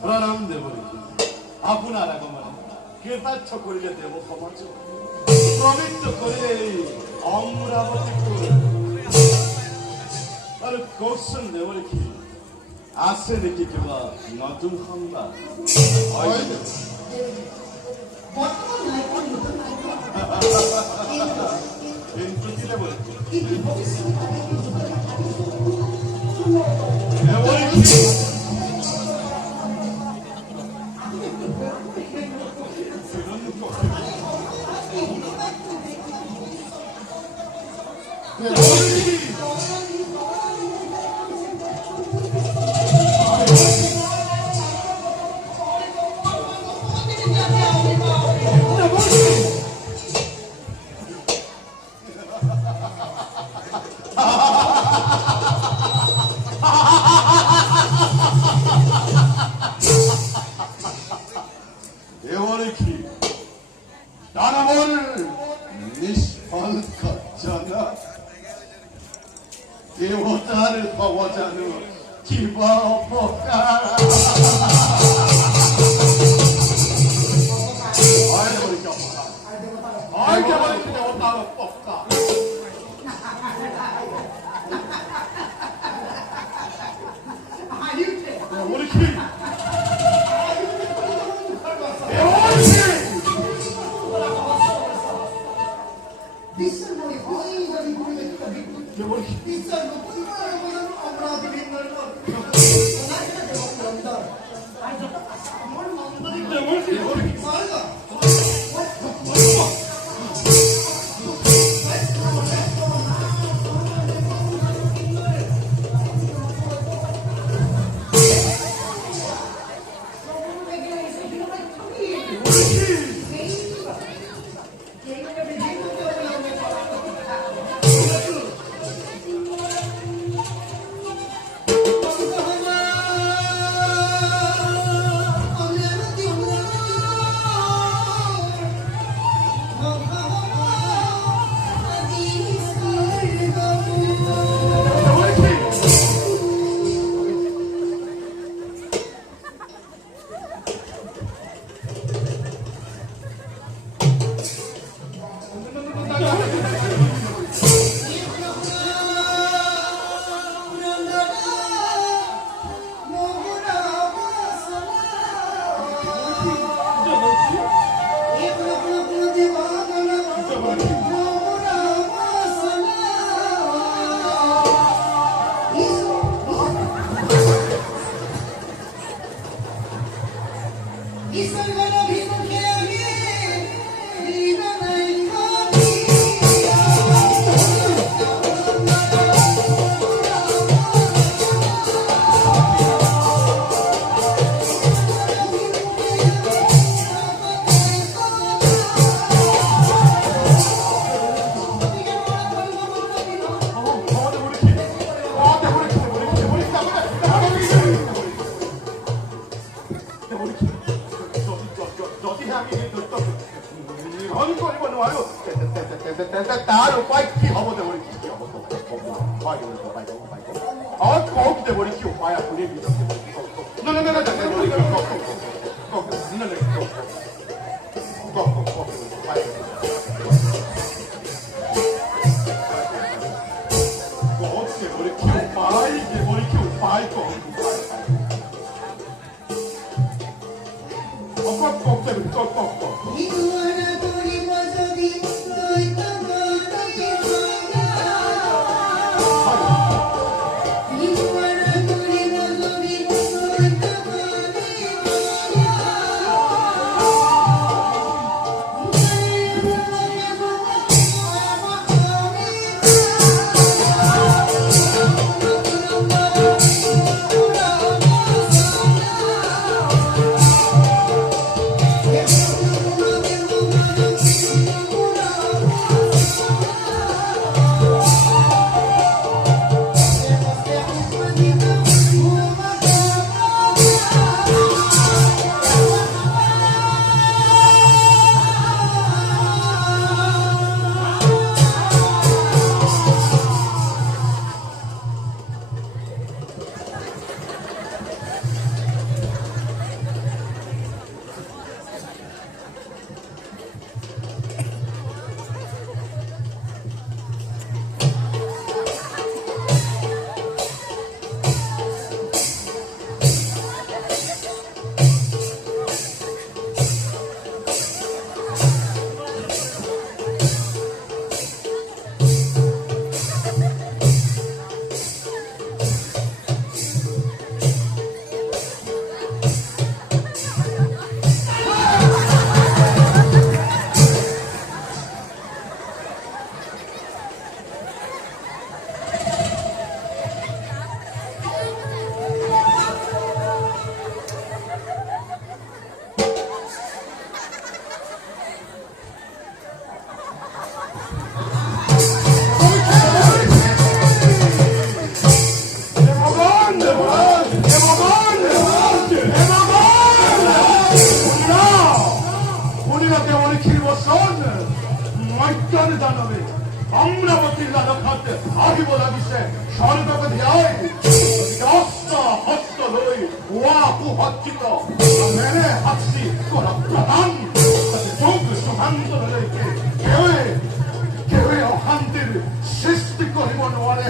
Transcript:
প্রণাম দেব আপনার আগমন কৃতার্থ করিলে দেব সমাজ পবিত্র করিলে অমরাবতী আর কৌশল দেব রেখি আসে নাকি কিবা নতুন সংবাদ কিন্তু কিলে বলে দেবতার পাওয়া জানো কিবা অপকার দেবতার অপকার তার উপায় কি হবে দেবরি কি হবে আর কোক দেবরি কি উপায় আপনি না না না না দেবরি কি উপায় জানাবে অমরাবতীর রাধাঘাটে আহিব লাগিছে স্বর্গকে ধিয়াই দস্ত হস্ত লৈ ওয়াকু হচ্ছিত মেনে হাসি কোন প্রধান তাতে যোগ সুহান্তলৈকে কেৱে অশান্তিৰ সৃষ্টি কৰিব নোৱাৰে